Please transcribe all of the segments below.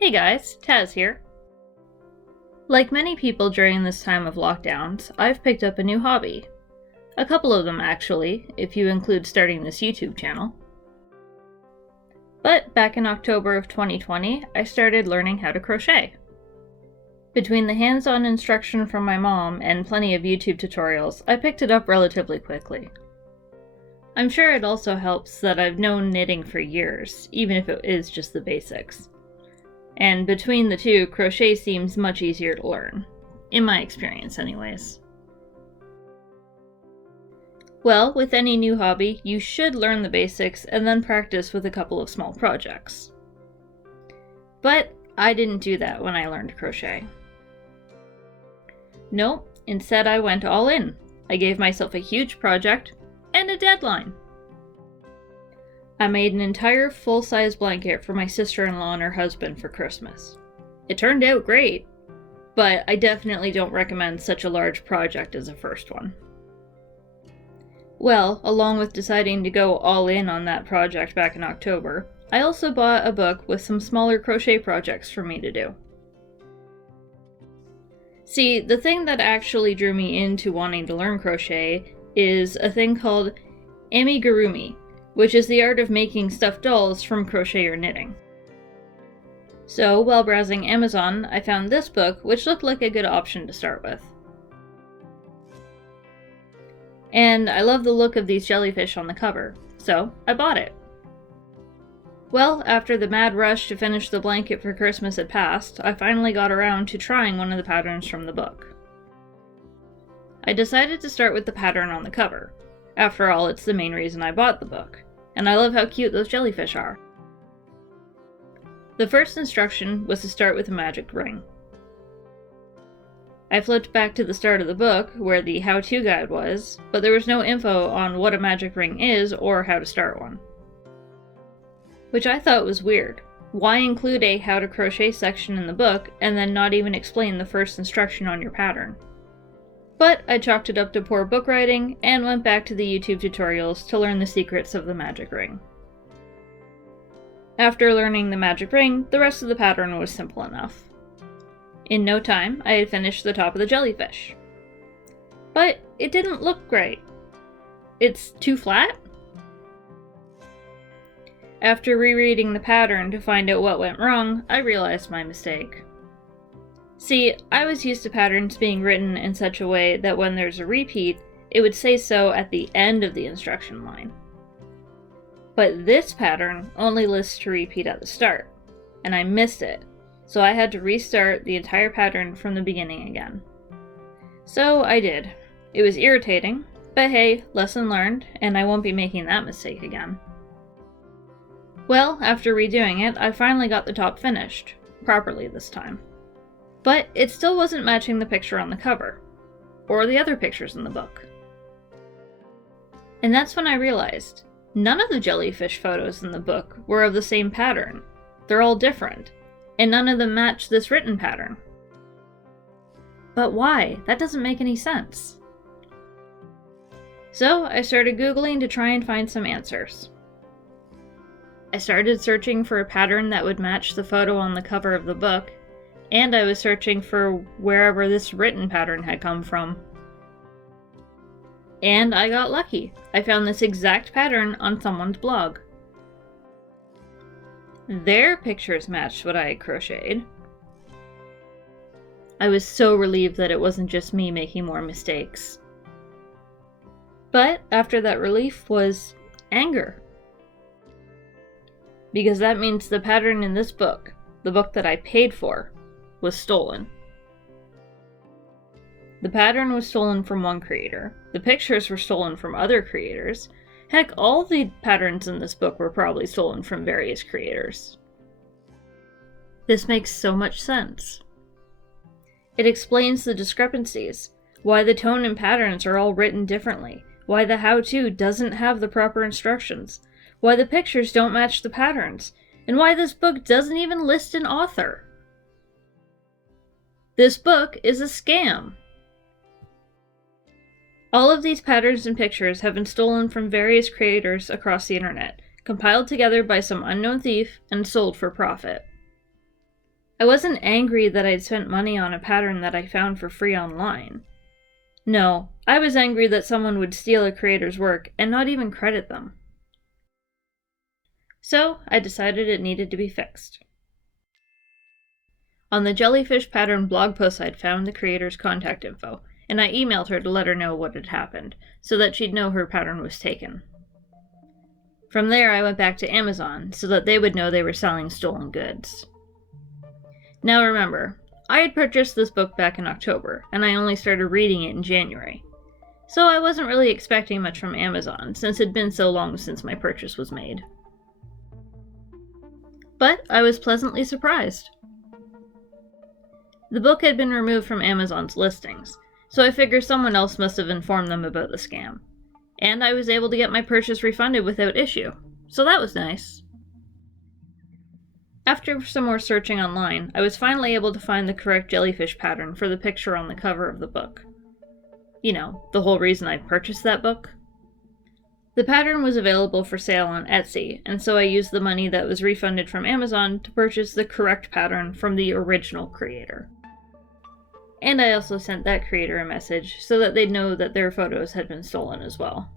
Hey guys, Taz here. Like many people during this time of lockdowns, I've picked up a new hobby. A couple of them actually, if you include starting this YouTube channel. But back in October of 2020, I started learning how to crochet. Between the hands-on instruction from my mom and plenty of YouTube tutorials, I picked it up relatively quickly. I'm sure it also helps that I've known knitting for years, even if it is just the basics. And between the two, crochet seems much easier to learn. In my experience, anyways. Well, with any new hobby, you should learn the basics and then practice with a couple of small projects. But I didn't do that when I learned crochet. Nope, instead I went all in. I gave myself a huge project and a deadline. I made an entire full-size blanket for my sister-in-law and her husband for Christmas. It turned out great, but I definitely don't recommend such a large project as a first one. Well, along with deciding to go all in on that project back in October, I also bought a book with some smaller crochet projects for me to do. See, the thing that actually drew me into wanting to learn crochet is a thing called amigurumi, which is the art of making stuffed dolls from crochet or knitting. So, while browsing Amazon, I found this book, which looked like a good option to start with. And I love the look of these jellyfish on the cover, so I bought it. Well, after the mad rush to finish the blanket for Christmas had passed, I finally got around to trying one of the patterns from the book. I decided to start with the pattern on the cover. After all, it's the main reason I bought the book, and I love how cute those jellyfish are. The first instruction was to start with a magic ring. I flipped back to the start of the book, where the how-to guide was, but there was no info on what a magic ring is or how to start one. Which I thought was weird. Why include a how to crochet section in the book and then not even explain the first instruction on your pattern? But I chalked it up to poor book writing and went back to the YouTube tutorials to learn the secrets of the magic ring. After learning the magic ring, the rest of the pattern was simple enough. In no time, I had finished the top of the jellyfish. But it didn't look great. It's too flat? After rereading the pattern to find out what went wrong, I realized my mistake. See, I was used to patterns being written in such a way that when there's a repeat, it would say so at the end of the instruction line. But this pattern only lists to repeat at the start, and I missed it, so I had to restart the entire pattern from the beginning again. So I did. It was irritating, but hey, lesson learned, and I won't be making that mistake again. Well, after redoing it, I finally got the top finished, properly this time. But it still wasn't matching the picture on the cover, or the other pictures in the book. And that's when I realized, none of the jellyfish photos in the book were of the same pattern. They're all different, and none of them match this written pattern. But why? That doesn't make any sense. So I started Googling to try and find some answers. I started searching for a pattern that would match the photo on the cover of the book, and I was searching for wherever this written pattern had come from. And I got lucky. I found this exact pattern on someone's blog. Their pictures matched what I had crocheted. I was so relieved that it wasn't just me making more mistakes. But after that relief was anger. Because that means the pattern in this book, the book that I paid for, was stolen. The pattern was stolen from one creator. The pictures were stolen from other creators. Heck, all the patterns in this book were probably stolen from various creators. This makes so much sense. It explains the discrepancies, why the tone and patterns are all written differently, why the how-to doesn't have the proper instructions, why the pictures don't match the patterns, and why this book doesn't even list an author. This book is a scam. All of these patterns and pictures have been stolen from various creators across the internet, compiled together by some unknown thief and sold for profit. I wasn't angry that I'd spent money on a pattern that I found for free online. No, I was angry that someone would steal a creator's work and not even credit them. So, I decided it needed to be fixed. On the Jellyfish pattern blog post, I'd found the creator's contact info, and I emailed her to let her know what had happened, so that she'd know her pattern was taken. From there, I went back to Amazon, so that they would know they were selling stolen goods. Now remember, I had purchased this book back in October, and I only started reading it in January. So I wasn't really expecting much from Amazon, since it'd been so long since my purchase was made. But I was pleasantly surprised. The book had been removed from Amazon's listings, so I figured someone else must have informed them about the scam. And I was able to get my purchase refunded without issue, so that was nice. After some more searching online, I was finally able to find the correct jellyfish pattern for the picture on the cover of the book. You know, the whole reason I purchased that book. The pattern was available for sale on Etsy, and so I used the money that was refunded from Amazon to purchase the correct pattern from the original creator. And I also sent that creator a message so that they'd know that their photos had been stolen as well.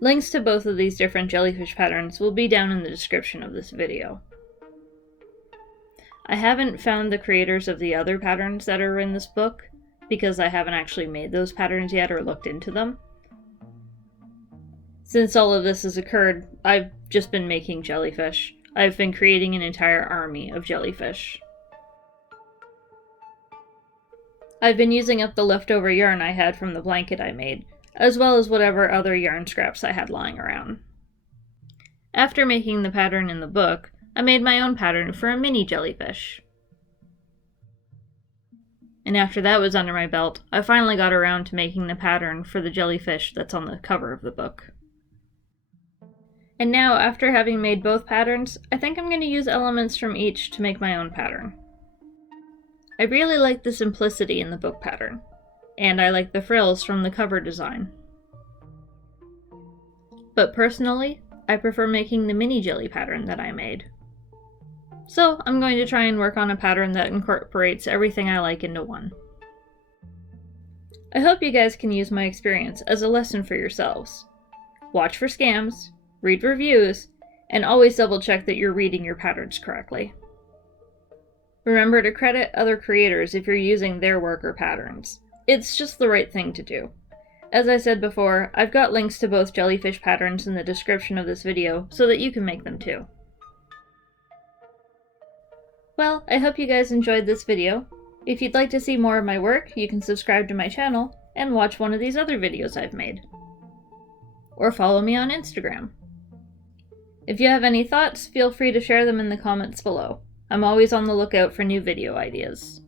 Links to both of these different jellyfish patterns will be down in the description of this video. I haven't found the creators of the other patterns that are in this book, because I haven't actually made those patterns yet or looked into them. Since all of this has occurred, I've just been making jellyfish. I've been creating an entire army of jellyfish. I've been using up the leftover yarn I had from the blanket I made, as well as whatever other yarn scraps I had lying around. After making the pattern in the book, I made my own pattern for a mini jellyfish. And after that was under my belt, I finally got around to making the pattern for the jellyfish that's on the cover of the book. And now, after having made both patterns, I think I'm going to use elements from each to make my own pattern. I really like the simplicity in the book pattern, and I like the frills from the cover design. But personally, I prefer making the mini jelly pattern that I made. So I'm going to try and work on a pattern that incorporates everything I like into one. I hope you guys can use my experience as a lesson for yourselves. Watch for scams, read reviews, and always double check that you're reading your patterns correctly. Remember to credit other creators if you're using their work or patterns. It's just the right thing to do. As I said before, I've got links to both jellyfish patterns in the description of this video so that you can make them too. Well, I hope you guys enjoyed this video. If you'd like to see more of my work, you can subscribe to my channel and watch one of these other videos I've made. Or follow me on Instagram. If you have any thoughts, feel free to share them in the comments below. I'm always on the lookout for new video ideas.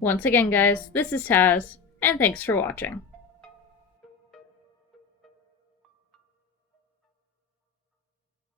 Once again guys, this is Taz, and thanks for watching.